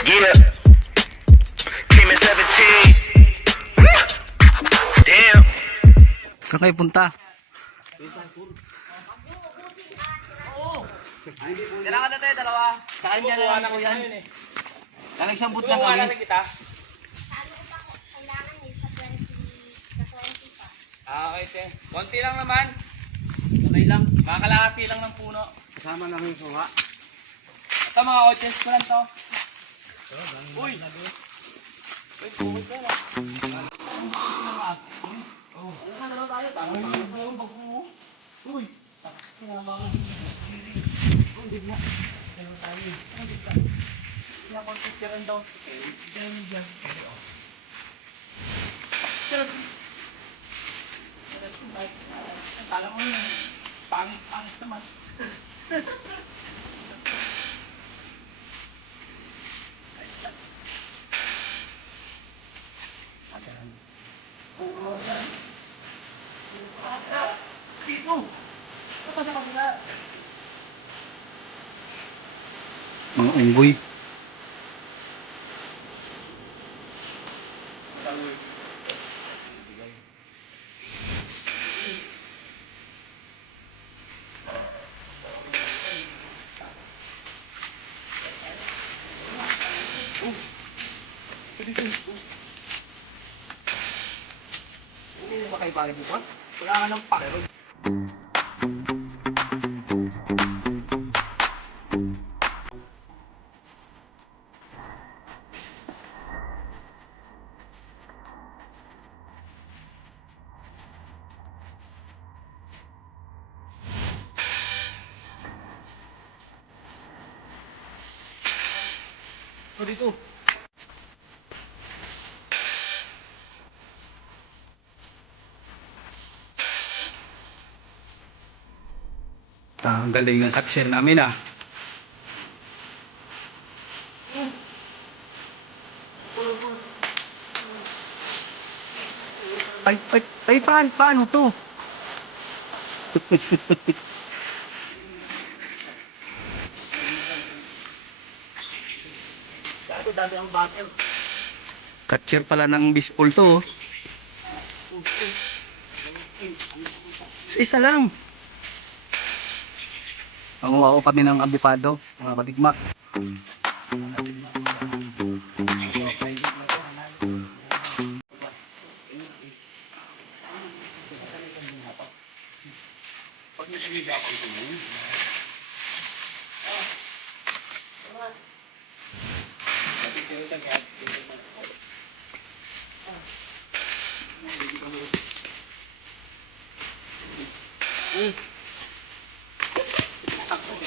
Yeah, came in 17. Damn. Saan kayo punta? Kailangan na tayo, dalawa. Saan niya na lang ko yan? Nalagsambot lang kami. Kita. Kailangan sa 20 pa. Okay, te. Konti lang naman. Okay lang. Makakalahati lang ng puno. Kasama lang yung suha. Ito mga audience ko lang to. Uy! Uy, bukod ka lang. Ano na tayo? Tango yung bagong mo. Uy! Kinabangan. Uy, bigla. Ano tayo? Ano bigla? Kaya kung picturean daw si Kay. Diyan dyan. Pero... Akala mo yun. Pangit naman. Mga unggoy. Hindi ba kayo bakit bukas? Wala nga ng pakero. O dito. Ang galing ng action namin ah. Ay, paano to? Dati dati ang battle. Catcher pala ng baseball to oh. Isa lang. Panguha ko kami ng abipado, mga kadigmak.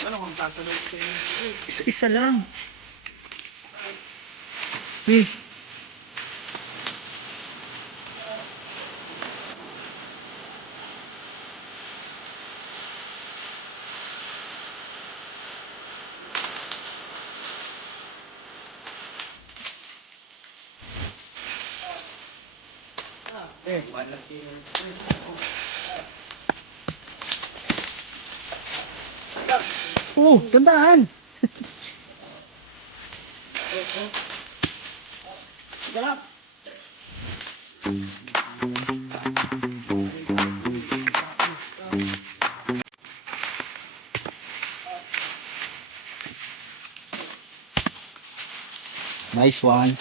Ano kung tatanong sa inyo? Isa lang. Eh, Wala kayo. tandaan. Galap! Nice one.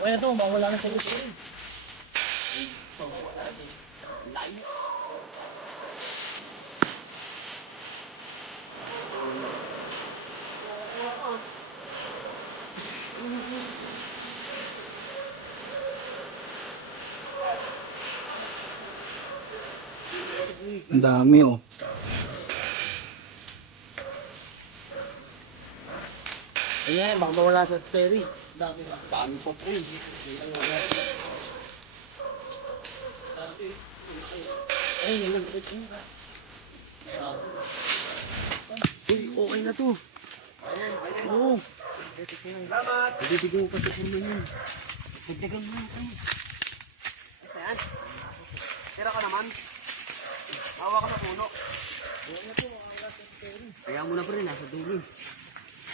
Okay na to, mawala na sa gusto rin. Ang dami oh. Ayan, baka mawala sa Terry. Dami ba? Dami po po. Ay, yun. Uy, okay na to. Oo. Salamat! Ibibigay ko sa puno yun. Dagdagan mo ito. Isa yan. Tira ka naman. Hawa ka sa puno. Kaya mo na pa rin, nasa dulo.